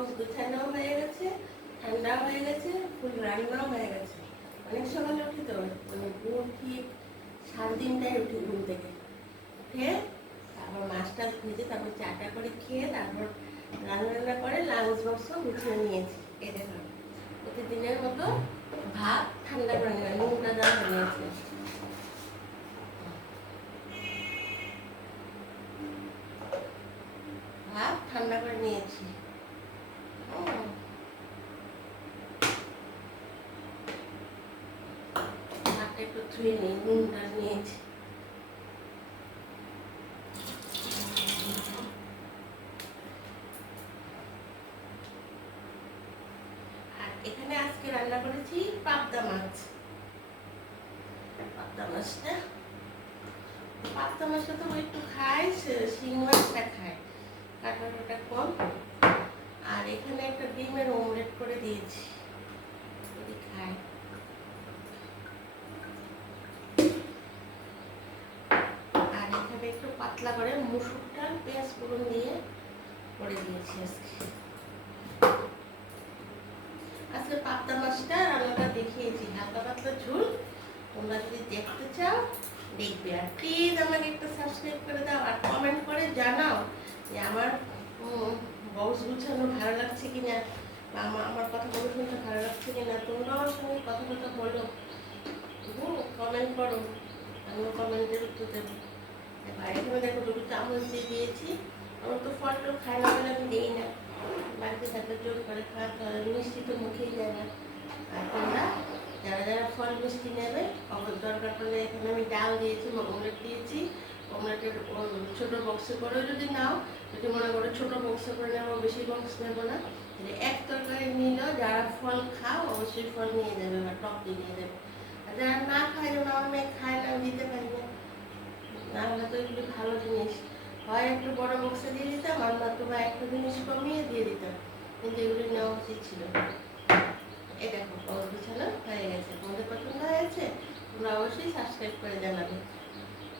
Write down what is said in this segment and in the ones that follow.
Box গুছানো হয়ে গেছে, ঠান্ডা হয়ে গেছে, ফুল রান্নাও হয়ে গেছে। অনেক সকালে উঠি তো, মানে উঠি 3:30টায় উঠি ঘুম থেকে। উঠে তারপর মাছটা ভেজে তারপর চাটা করে খেয়ে তারপর রান্না করে লাঞ্চ বক্সও গুছিয়ে নিয়েছি। এই দেখো প্রতিদিনের মতো ভাত ঠান্ডা করে নিলাম, নুনটা দেওয়া নিয়েছি। ভাত ঠান্ডা করে নিয়েছি। ভাতটা একটু ধুয়ে নিই, নুনটা নিয়েছি। আর এখানে আজকে রান্না করেছি পাবদা মাছ। পাবদা মাছটা তো একটু খায়, শিং মাছটা খায়, কাঁটাটা কম। আর এখানে একটা ডিমের অমলেট করে দিয়েছি, যদি খায়। আর এখানে একটু পাতলা করে মুসুর ডাল পেঁয়াজ ফোড়ন দিয়ে করে দিয়েছি আজকে। আজকে পাবদা মাছটা রান্নাটা দেখিয়েছি, হালকা পাতলা ঝোল। তোমরা যদি দেখতে চাও দেখবে, আর প্লিজ আমাকে একটা সাবস্ক্রাইব করে দাও আর কমেন্ট করে জানাও যে আমার বক্স গুছানো ভালো লাগছে কিনা, বা আমার কথাগুলো শুনতে ভালো লাগছে কিনা। তোমরাও আমার সঙ্গে কথা বলো, কমেন্ট করো, আমিও কমেন্টের উত্তর দেবো। এখানে দেখো দুটো চামচ দিয়ে দিয়েছি। আমার তো ফল টল খায় না বলে আমি দিই না, বাড়িতে থাকলে জোর করে খাওয়াতে হবে, মিষ্টি তো মুখেই যায় না। আর তোমরা যারা যারা ফল মিষ্টি নেবে দরকার পড়লে এখানে আমি ডাল দিয়েছি, অমলেট দিয়েছি। অমলেটের ছোটো বক্সে করেও যদি নাও, যদি মনে করো ছোটো বক্সে করে নেবো, বেশি বক্স নেবো না, তাহলে এক তরকারি নিলেও যারা ফল খাও অবশ্যই ফল নিয়ে যাবে বা টক দিয়ে নিয়ে যাবে। আর যারা না খায়, যেমন আমার মেয়ে খায় না, আমি দিতে পারি না। না হলে তো এগুলি ভালো জিনিস, হয় একটু বড় বক্সে দিয়ে দিতাম, আর নয়তো বা একটা জিনিস কমিয়ে দিয়ে দিতাম, কিন্তু এগুলি নেওয়া উচিত ছিল। এই দেখো বক্স বিছানো হয়ে গেছে। তোমাদের পছন্দ হয়েছে? তোমরা অবশ্যই সাবস্ক্রাইব করে জানাবে।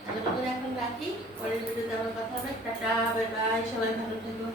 তাহলে বন্ধুরা এখন রাখি, পরের ভিডিওতে আবার কথা হবে। টাটা, বাই বাই, সবাই ভালো থেকো।